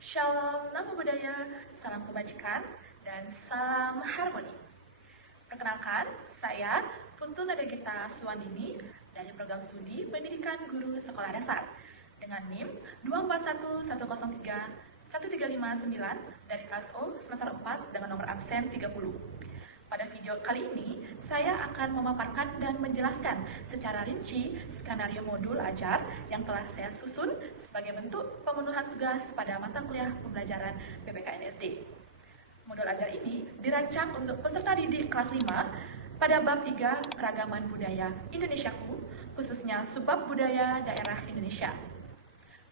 Shalom, nama budaya, salam kebajikan, dan salam harmoni. Perkenalkan, saya Putu Nadagita Suwandini dari program studi Pendidikan Guru Sekolah Dasar dengan NIM 2411031359 dari kelas O semester 4 dengan nomor absen 30. Pada video kali ini, saya akan memaparkan dan menjelaskan secara rinci skenario modul ajar yang telah saya susun sebagai bentuk pemenuhan tugas pada mata kuliah pembelajaran PPKN SD. Modul ajar ini dirancang untuk peserta didik kelas 5 pada bab 3 keragaman budaya Indonesiaku, khususnya subbab budaya daerah Indonesia.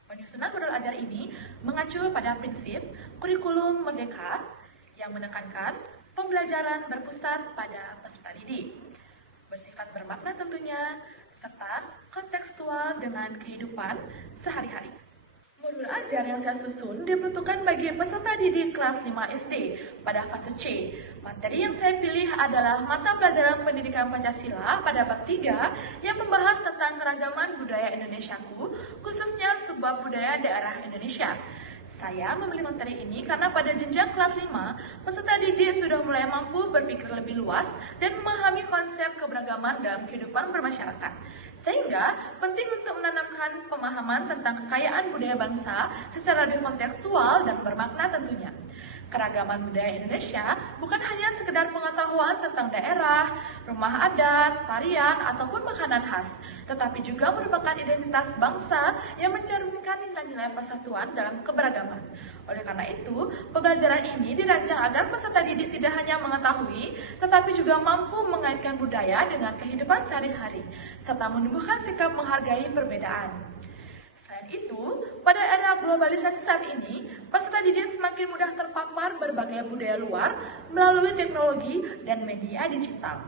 Penyusunan modul ajar ini mengacu pada prinsip kurikulum merdeka yang menekankan pembelajaran berpusat pada peserta didik, bersifat bermakna tentunya, serta kontekstual dengan kehidupan sehari-hari. Modul ajar yang saya susun diperuntukkan bagi peserta didik kelas 5 SD pada fase C. Materi yang saya pilih adalah mata pelajaran pendidikan Pancasila pada bab 3 yang membahas tentang keragaman budaya Indonesiaku, khususnya subbab budaya daerah Indonesia. Saya memilih materi ini karena pada jenjang kelas 5, peserta didik sudah mulai mampu berpikir lebih luas dan memahami konsep keberagaman dalam kehidupan bermasyarakat. Sehingga penting untuk menanamkan pemahaman tentang kekayaan budaya bangsa secara lebih kontekstual dan bermakna tentunya. Keragaman budaya Indonesia bukan hanya sekedar pengetahuan tentang daerah, rumah adat, tarian, ataupun makanan khas, tetapi juga merupakan identitas bangsa yang mencerminkan nilai-nilai persatuan dalam keberagaman. Oleh karena itu, pembelajaran ini dirancang agar peserta didik tidak hanya mengetahui, tetapi juga mampu mengaitkan budaya dengan kehidupan sehari-hari, serta menumbuhkan sikap menghargai perbedaan. Selain itu, pada era globalisasi saat ini, peserta didik semakin mudah terpapar berbagai budaya luar melalui teknologi dan media digital.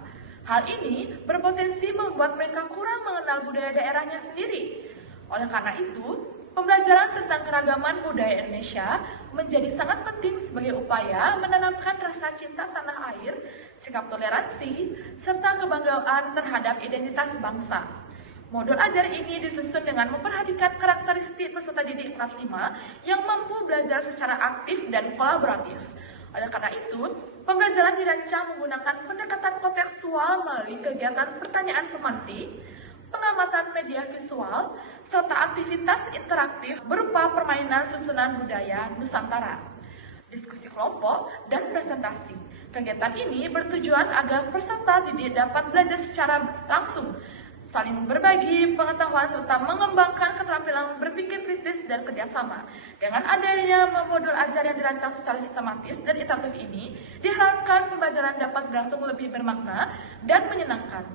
Hal ini berpotensi membuat mereka kurang mengenal budaya daerahnya sendiri. Oleh karena itu, pembelajaran tentang keragaman budaya Indonesia menjadi sangat penting sebagai upaya menanamkan rasa cinta tanah air, sikap toleransi, serta kebanggaan terhadap identitas bangsa. Modul ajar ini disusun dengan memperhatikan karakteristik peserta didik kelas 5 yang mampu belajar secara aktif dan kolaboratif. Oleh karena itu, pembelajaran dirancang menggunakan pendekatan kontekstual melalui kegiatan pertanyaan pemantik, pengamatan media visual, serta aktivitas interaktif berupa permainan susunan budaya Nusantara, diskusi kelompok, dan presentasi. Kegiatan ini bertujuan agar peserta didik dapat belajar secara langsung, saling berbagi pengetahuan serta mengembangkan keterampilan berpikir kritis dan kerjasama. Dengan adanya modul ajar yang dirancang secara sistematis dan interaktif ini, diharapkan pembelajaran dapat berlangsung lebih bermakna dan menyenangkan.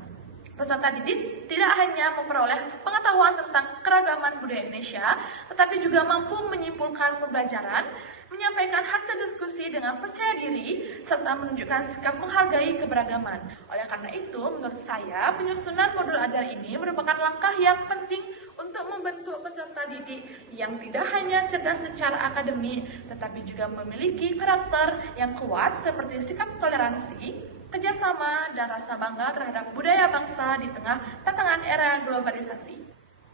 Peserta didik tidak hanya memperoleh pengetahuan tentang keragaman budaya Indonesia, tetapi juga mampu menyimpulkan pembelajaran, menyampaikan hasil diskusi dengan percaya diri, serta menunjukkan sikap menghargai keberagaman. Oleh karena itu, menurut saya, penyusunan modul ajar ini merupakan langkah yang penting untuk membentuk peserta didik yang tidak hanya cerdas secara akademik, tetapi juga memiliki karakter yang kuat seperti sikap toleransi, kerjasama, dan rasa bangga terhadap budaya bangsa di tengah tantangan era globalisasi.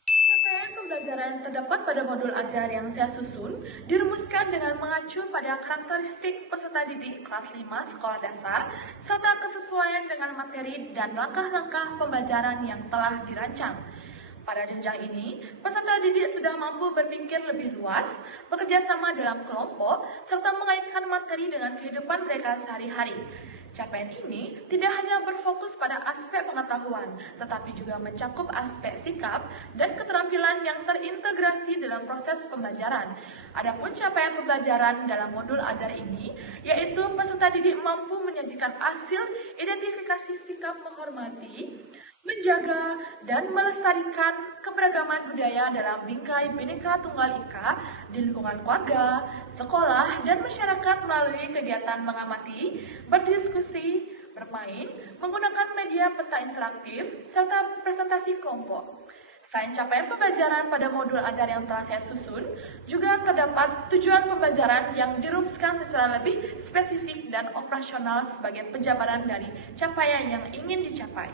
Capaian pembelajaran yang terdapat pada modul ajar yang saya susun dirumuskan dengan mengacu pada karakteristik peserta didik kelas 5 sekolah dasar serta kesesuaian dengan materi dan langkah-langkah pembelajaran yang telah dirancang. Pada jenjang ini, peserta didik sudah mampu berpikir lebih luas, bekerja sama dalam kelompok, serta mengaitkan materi dengan kehidupan mereka sehari-hari. Capaian ini tidak hanya berfokus pada aspek pengetahuan, tetapi juga mencakup aspek sikap dan keterampilan yang terintegrasi dalam proses pembelajaran. Adapun capaian pembelajaran dalam modul ajar ini, yaitu peserta didik mampu menyajikan hasil identifikasi sikap menghormati, menjaga, dan melestarikan keberagaman budaya dalam bingkai Bhinneka Tunggal Ika di lingkungan keluarga, sekolah, dan masyarakat melalui kegiatan mengamati, berdiskusi, bermain, menggunakan media peta interaktif, serta presentasi kelompok. Selain capaian pembelajaran pada modul ajar yang telah saya susun, juga terdapat tujuan pembelajaran yang dirumuskan secara lebih spesifik dan operasional sebagai penjabaran dari capaian yang ingin dicapai.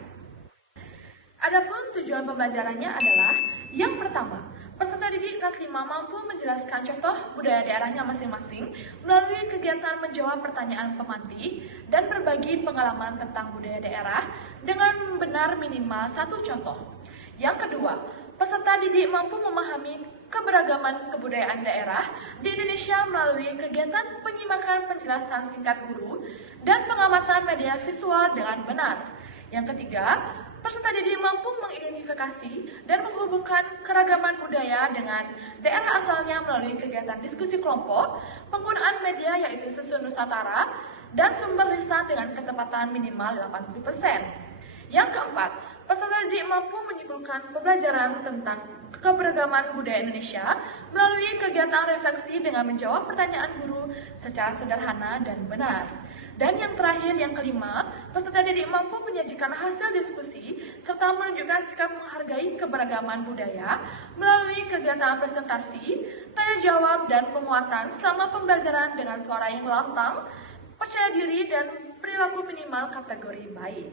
Adapun tujuan pembelajarannya adalah yang pertama, Peserta didik kelas 5 mampu menjelaskan contoh budaya daerahnya masing-masing melalui kegiatan menjawab pertanyaan pemantik dan berbagi pengalaman tentang budaya daerah dengan benar minimal satu contoh. Yang kedua, peserta didik mampu memahami keberagaman kebudayaan daerah di Indonesia melalui kegiatan penyimakan penjelasan singkat guru dan pengamatan media visual dengan benar. Yang ketiga, peserta didik mampu mengidentifikasi dan menghubungkan keragaman budaya dengan daerah asalnya melalui kegiatan diskusi kelompok, penggunaan media yaitu Susun Nusantara, dan sumber lisan dengan ketepatan minimal 80%. Yang keempat, peserta didik mampu menyimpulkan pembelajaran tentang keberagaman budaya Indonesia melalui kegiatan refleksi dengan menjawab pertanyaan guru secara sederhana dan benar. Dan yang terakhir, yang kelima, peserta didik mampu menyajikan hasil diskusi serta menunjukkan sikap menghargai keberagaman budaya melalui kegiatan presentasi, tanya jawab, dan penguatan selama pembelajaran dengan suara yang lantang, percaya diri, dan perilaku minimal kategori baik.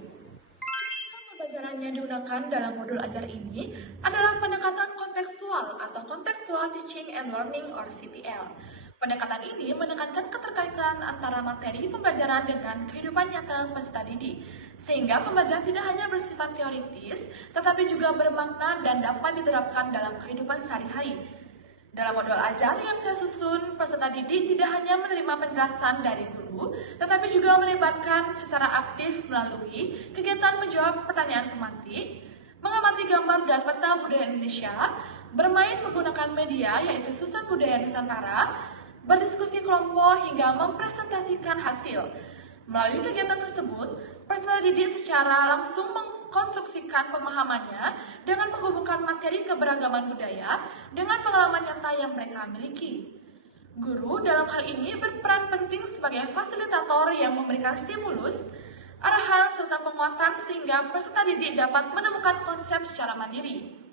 Pembelajaran yang digunakan dalam modul ajar ini adalah pendekatan kontekstual atau Contextual Teaching and Learning or CTL. Pendekatan ini menekankan keterkaitan antara materi pembelajaran dengan kehidupan nyata peserta didik, sehingga pembelajaran tidak hanya bersifat teoritis, tetapi juga bermakna dan dapat diterapkan dalam kehidupan sehari-hari. Dalam modul ajar yang saya susun, peserta didik tidak hanya menerima penjelasan dari guru, tetapi juga melibatkan secara aktif melalui kegiatan menjawab pertanyaan pemantik, mengamati gambar dan peta budaya Indonesia, bermain menggunakan media yaitu Susun Budaya Nusantara, berdiskusi kelompok hingga mempresentasikan hasil. Melalui kegiatan tersebut, peserta didik secara langsung mengkonstruksikan pemahamannya dengan menghubungkan materi keberagaman budaya dengan pengalaman nyata yang mereka miliki. Guru dalam hal ini berperan penting sebagai fasilitator yang memberikan stimulus, arahan, serta penguatan sehingga peserta didik dapat menemukan konsep secara mandiri.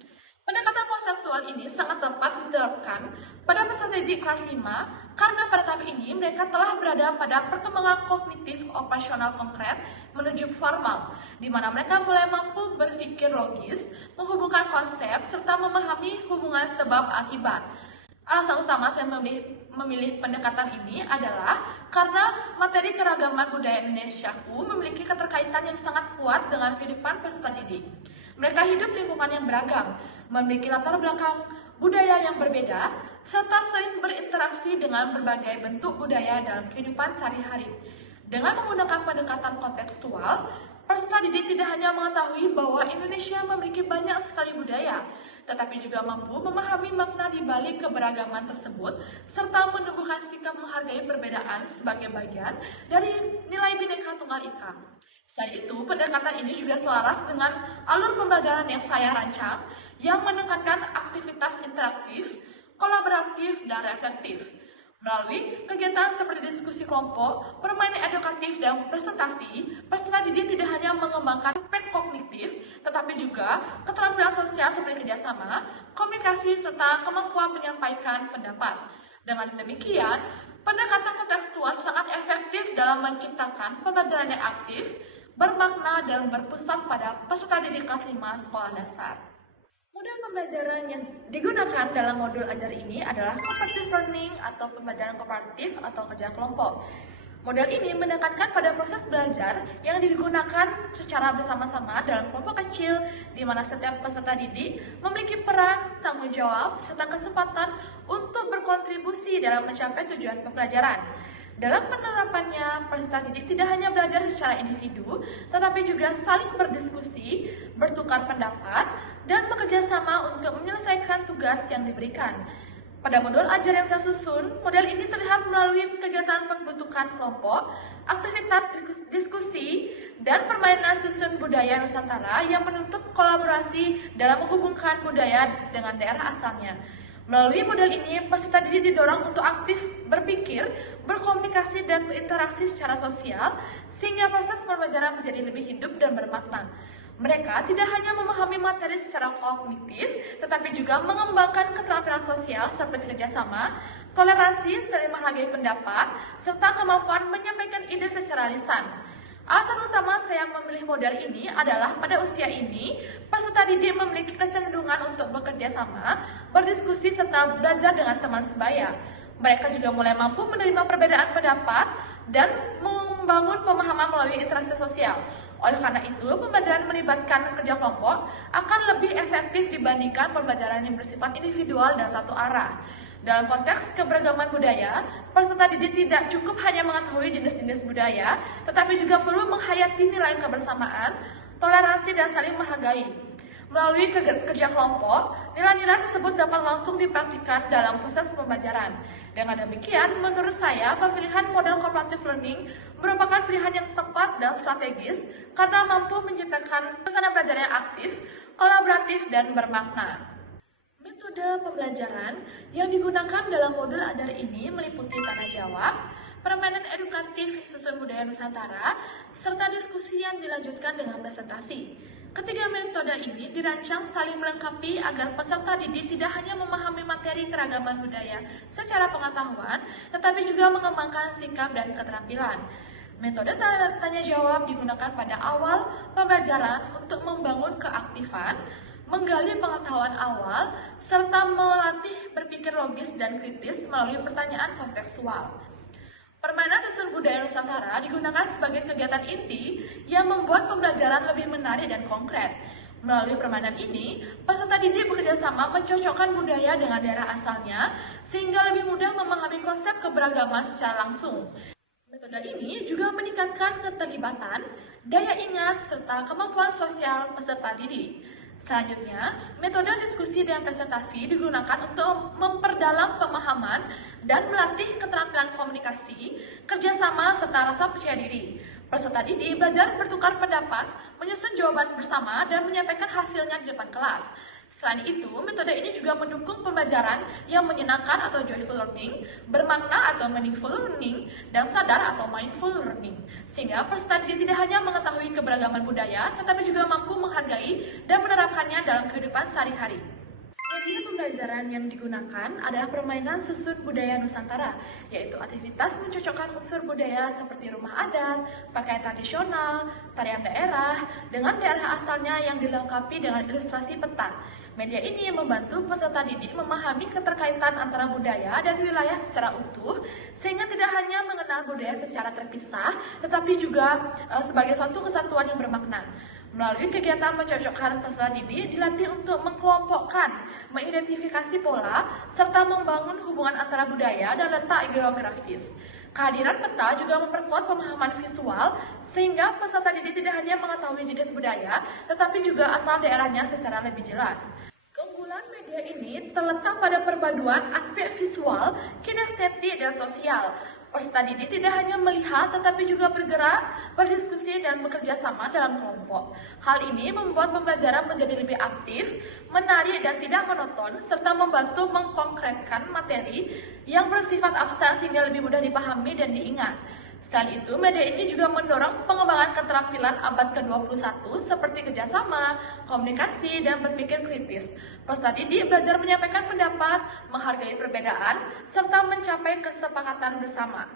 Pendekatan kontekstual ini sangat tepat diterapkan pada peserta didik kelas 5 karena pada tahap ini mereka telah berada pada perkembangan kognitif operasional konkret menuju formal, di mana mereka mulai mampu berpikir logis, menghubungkan konsep, serta memahami hubungan sebab akibat. Alasan utama saya memilih pendekatan ini adalah karena materi keragaman budaya Indonesiaku memiliki keterkaitan yang sangat kuat dengan kehidupan peserta didik. Mereka hidup di lingkungan yang beragam, memiliki latar belakang budaya yang berbeda, serta sering berinteraksi dengan berbagai bentuk budaya dalam kehidupan sehari-hari. Dengan menggunakan pendekatan kontekstual, peserta didik tidak hanya mengetahui bahwa Indonesia memiliki banyak sekali budaya, tetapi juga mampu memahami makna di balik keberagaman tersebut, serta menumbuhkan sikap menghargai perbedaan sebagai bagian dari nilai Bhinneka Tunggal Ika. Selain itu, pendekatan ini juga selaras dengan alur pembelajaran yang saya rancang yang menekankan aktivitas interaktif, kolaboratif, dan reflektif. Melalui kegiatan seperti diskusi kelompok, permainan edukatif, dan presentasi, peserta didik tidak hanya mengembangkan aspek kognitif, tetapi juga keterampilan sosial seperti kerjasama, komunikasi, serta kemampuan menyampaikan pendapat. Dengan demikian, pendekatan kontekstual sangat efektif dalam menciptakan pembelajaran yang aktif, bermakna, dan berpusat pada peserta didik kelas 5 sekolah dasar. Model pembelajaran yang digunakan dalam modul ajar ini adalah cooperative learning atau pembelajaran kooperatif atau kerja kelompok. Model ini menekankan pada proses belajar yang digunakan secara bersama-sama dalam kelompok kecil, di mana setiap peserta didik memiliki peran, tanggung jawab, serta kesempatan untuk berkontribusi dalam mencapai tujuan pembelajaran. Dalam penerapannya, peserta didik tidak hanya belajar secara individu, tetapi juga saling berdiskusi, bertukar pendapat, dan bekerja sama untuk menyelesaikan tugas yang diberikan. Pada modul ajar yang saya susun, model ini terlihat melalui kegiatan pembentukan kelompok, aktivitas diskusi, dan permainan susun budaya Nusantara yang menuntut kolaborasi dalam menghubungkan budaya dengan daerah asalnya. Melalui model ini, peserta didik didorong untuk aktif berpikir, berkomunikasi, dan berinteraksi secara sosial, sehingga proses pembelajaran menjadi lebih hidup dan bermakna. Mereka tidak hanya memahami materi secara kognitif, tetapi juga mengembangkan keterampilan sosial seperti kerjasama, toleransi, saling menghargai pendapat, serta kemampuan menyampaikan ide secara lisan. Alasan utama saya memilih model ini adalah pada usia ini, peserta didik memiliki kecenderungan untuk bekerja sama, berdiskusi, serta belajar dengan teman sebaya. Mereka juga mulai mampu menerima perbedaan pendapat dan membangun pemahaman melalui interaksi sosial. Oleh karena itu, pembelajaran melibatkan kerja kelompok akan lebih efektif dibandingkan pembelajaran yang bersifat individual dan satu arah. Dalam konteks keberagaman budaya, peserta didik tidak cukup hanya mengetahui jenis-jenis budaya, tetapi juga perlu menghayati nilai kebersamaan, toleransi, dan saling menghargai. Melalui kerja kelompok, nilai-nilai tersebut dapat langsung dipraktikkan dalam proses pembelajaran. Dengan demikian, menurut saya, pemilihan model cooperative learning merupakan pilihan yang tepat dan strategis karena mampu menciptakan suasana belajar yang aktif, kolaboratif, dan bermakna. Metode pembelajaran yang digunakan dalam modul ajar ini meliputi tanya jawab, permainan edukatif susun budaya Nusantara, serta diskusi yang dilanjutkan dengan presentasi. Ketiga metode ini dirancang saling melengkapi agar peserta didik tidak hanya memahami materi keragaman budaya secara pengetahuan, tetapi juga mengembangkan sikap dan keterampilan. Metode tanya jawab digunakan pada awal pembelajaran untuk membangun keaktifan, menggali pengetahuan awal, serta melatih berpikir logis dan kritis melalui pertanyaan kontekstual. Permainan susun budaya Nusantara digunakan sebagai kegiatan inti yang membuat pembelajaran lebih menarik dan konkret. Melalui permainan ini, peserta didik bekerja sama mencocokkan budaya dengan daerah asalnya sehingga lebih mudah memahami konsep keberagaman secara langsung. Metode ini juga meningkatkan keterlibatan, daya ingat, serta kemampuan sosial peserta didik. Selanjutnya, metode diskusi dan presentasi digunakan untuk memperdalam pemahaman dan melatih keterampilan komunikasi, kerjasama, serta rasa percaya diri. Peserta didik belajar bertukar pendapat, menyusun jawaban bersama, dan menyampaikan hasilnya di depan kelas. Selain itu, metode ini juga mendukung pembelajaran yang menyenangkan atau joyful learning, bermakna atau meaningful learning, dan sadar atau mindful learning. Sehingga peserta didik tidak hanya mengetahui keberagaman budaya, tetapi juga mampu menghargai dan menerapkannya dalam kehidupan sehari-hari. Media pembelajaran yang digunakan adalah permainan susun budaya Nusantara, yaitu aktivitas mencocokkan unsur budaya seperti rumah adat, pakaian tradisional, tarian daerah, dengan daerah asalnya yang dilengkapi dengan ilustrasi peta. Media ini membantu peserta didik memahami keterkaitan antara budaya dan wilayah secara utuh, sehingga tidak hanya mengenal budaya secara terpisah, tetapi juga sebagai suatu kesatuan yang bermakna. Melalui kegiatan mencocokkan peserta didik dilatih untuk mengkelompokkan, mengidentifikasi pola, serta membangun hubungan antara budaya dan letak geografis. Kehadiran peta juga memperkuat pemahaman visual, sehingga peserta didik tidak hanya mengetahui jenis budaya, tetapi juga asal daerahnya secara lebih jelas. Keunggulan media ini terletak pada perpaduan aspek visual, kinestetik, dan sosial. Peserta didik tidak hanya melihat, tetapi juga bergerak, berdiskusi, dan bekerja sama dalam kelompok. Hal ini membuat pembelajaran menjadi lebih aktif, menarik, dan tidak monoton, serta membantu mengkonkretkan materi yang bersifat abstrak sehingga lebih mudah dipahami dan diingat. Selain itu, media ini juga mendorong pengembangan keterampilan abad ke-21 seperti kerjasama, komunikasi, dan berpikir kritis. Peserta didik belajar menyampaikan pendapat, menghargai perbedaan, serta mencapai kesepakatan bersama.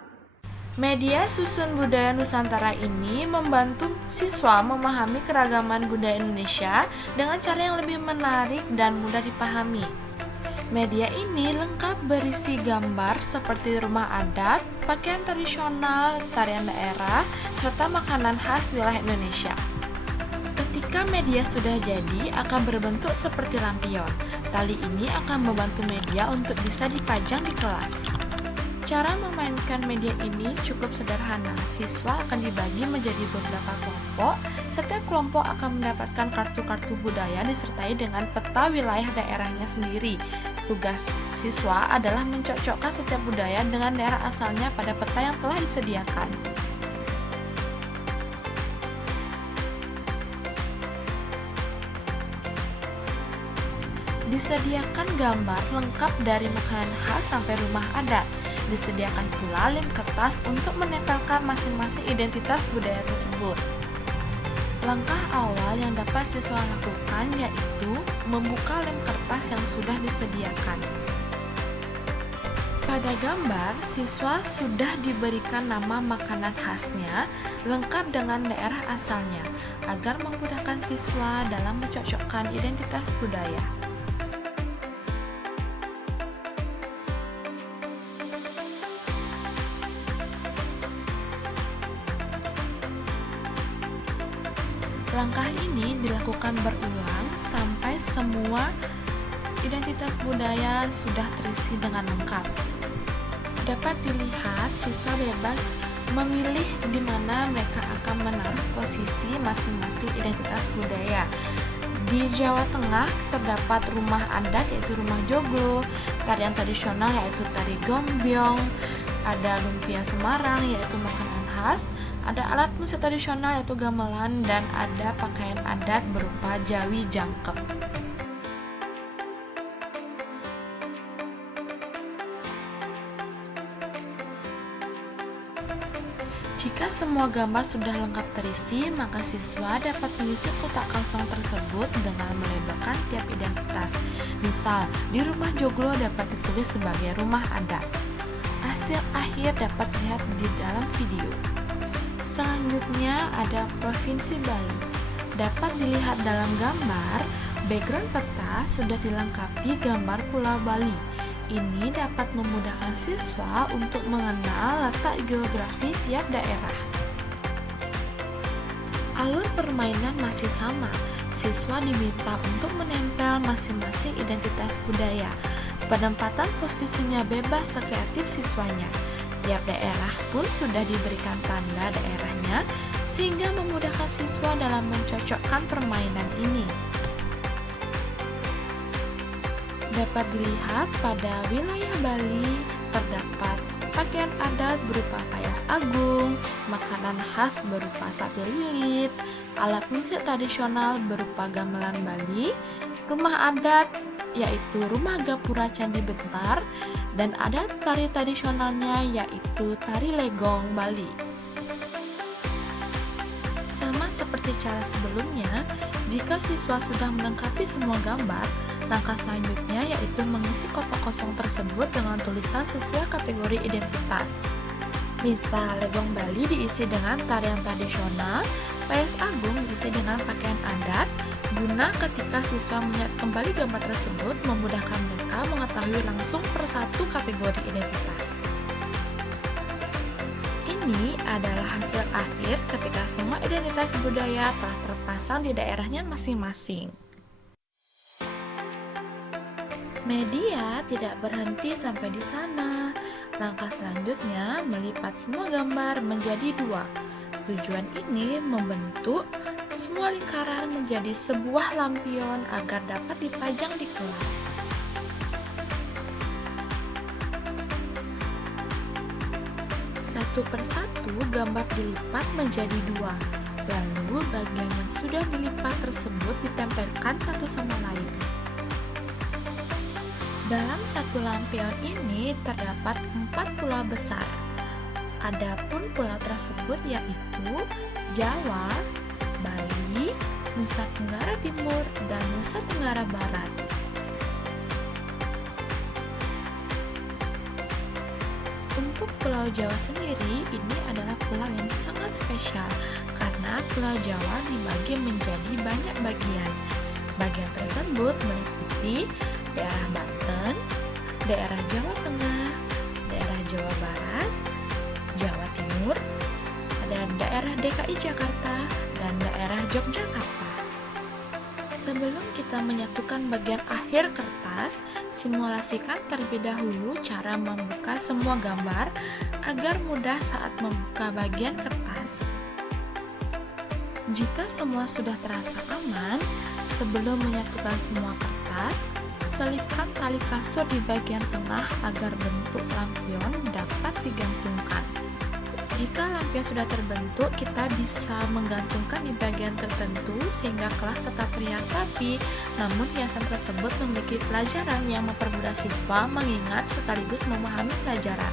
Media susun budaya Nusantara ini membantu siswa memahami keragaman budaya Indonesia dengan cara yang lebih menarik dan mudah dipahami. Media ini lengkap berisi gambar seperti rumah adat, pakaian tradisional, tarian daerah, serta makanan khas wilayah Indonesia. Ketika media sudah jadi, akan berbentuk seperti lampion. Tali ini akan membantu media untuk bisa dipajang di kelas. Cara memainkan media ini cukup sederhana. Siswa akan dibagi menjadi beberapa kelompok. Setiap kelompok akan mendapatkan kartu-kartu budaya disertai dengan peta wilayah daerahnya sendiri. Tugas siswa adalah mencocokkan setiap budaya dengan daerah asalnya pada peta yang telah disediakan. Disediakan gambar lengkap dari makanan khas sampai rumah adat. Disediakan pula lem kertas untuk menempelkan masing-masing identitas budaya tersebut. Langkah awal yang dapat siswa lakukan yaitu membuka lem kertas yang sudah disediakan. Pada gambar, siswa sudah diberikan nama makanan khasnya lengkap dengan daerah asalnya agar memudahkan siswa dalam mencocokkan identitas budaya. Langkah ini dilakukan berulang sampai semua identitas budaya sudah terisi dengan lengkap. Dapat dilihat siswa bebas memilih di mana mereka akan menaruh posisi masing-masing identitas budaya. Di Jawa Tengah terdapat rumah adat yaitu rumah joglo, tarian tradisional yaitu tari gombyong, ada lumpia Semarang yaitu makanan khas, ada alat musik tradisional yaitu gamelan, dan ada pakaian adat berupa jawi jangkep. Jika semua gambar sudah lengkap terisi, maka siswa dapat mengisi kotak kosong tersebut dengan melabelkan tiap identitas. Misal, di rumah joglo dapat ditulis sebagai rumah adat. Hasil akhir dapat dilihat di dalam video. Selanjutnya ada Provinsi Bali. Dapat dilihat dalam gambar, background peta sudah dilengkapi gambar Pulau Bali. Ini dapat memudahkan siswa untuk mengenal letak geografi tiap daerah. Alur permainan masih sama. Siswa diminta untuk menempel masing-masing identitas budaya. Penempatan posisinya bebas sekreatif siswanya. Tiap daerah pun sudah diberikan tanda daerahnya sehingga memudahkan siswa dalam mencocokkan permainan ini. Dapat dilihat pada wilayah Bali terdapat pakaian adat berupa payas agung, makanan khas berupa sate lilit, alat musik tradisional berupa gamelan Bali, rumah adat yaitu rumah gapura Candi Bentar, dan ada tari tradisionalnya yaitu tari legong Bali. Sama seperti cara sebelumnya, jika siswa sudah melengkapi semua gambar, langkah selanjutnya yaitu mengisi kotak kosong tersebut dengan tulisan sesuai kategori identitas. Misal, legong Bali diisi dengan tarian tradisional, payas agung diisi dengan pakaian adat, guna ketika siswa melihat kembali gambar tersebut memudahkan mereka mengetahui langsung per satu kategori identitas. Ini adalah hasil akhir ketika semua identitas budaya telah terpasang di daerahnya masing-masing. Media tidak berhenti sampai di sana. Langkah selanjutnya melipat semua gambar menjadi dua. Tujuan ini membentuk semua lingkaran menjadi sebuah lampion agar dapat dipajang di kelas. Satu persatu gambar dilipat menjadi dua. Lalu bagian yang sudah dilipat tersebut ditempelkan satu sama lain. Dalam satu lampion ini terdapat 4 pulau besar. Adapun pulau tersebut yaitu Jawa, Bali, Nusa Tenggara Timur, dan Nusa Tenggara Barat. Untuk Pulau Jawa sendiri, ini adalah pulau yang sangat spesial karena Pulau Jawa dibagi menjadi banyak bagian. Bagian tersebut meliputi daerah Banten, daerah Jawa Tengah, daerah Jawa Barat, Jawa Timur, ada daerah DKI Jakarta, dan daerah Yogyakarta. Sebelum kita menyatukan bagian akhir kertas, simulasikan terlebih dahulu cara membuka semua gambar agar mudah saat membuka bagian kertas. Jika semua sudah terasa aman, sebelum menyatukan semua kertas, selipkan tali kasur di bagian tengah agar bentuk lampion dapat digantungkan. Jika lampion sudah terbentuk, kita bisa menggantungkan di bagian tertentu sehingga kelas tetap terhias rapi, namun hiasan tersebut memiliki pelajaran yang mempermudah siswa mengingat sekaligus memahami pelajaran.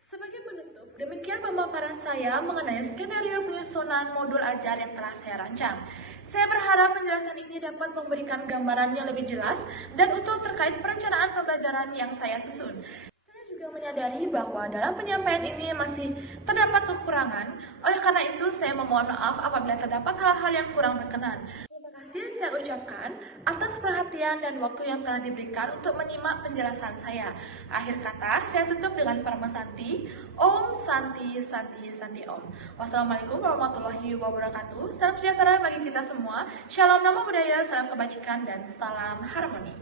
Sebagai penutup, demikian pemaparan saya mengenai skenario penyusunan modul ajar yang telah saya rancang. Saya berharap penjelasan ini dapat memberikan gambaran yang lebih jelas dan utuh terkait perencanaan pembelajaran yang saya susun. Saya juga menyadari bahwa dalam penyampaian ini masih terdapat kekurangan, oleh karena itu saya memohon maaf apabila terdapat hal-hal yang kurang berkenan. Terima kasih saya ucapkan atas perhatian dan waktu yang telah diberikan untuk menyimak penjelasan saya. Akhir kata, saya tutup dengan Parama Santi. Om Santi Santi Santi Om. Wassalamualaikum warahmatullahi wabarakatuh. Salam sejahtera bagi kita semua. Shalom nama budaya, salam kebajikan, dan salam harmoni.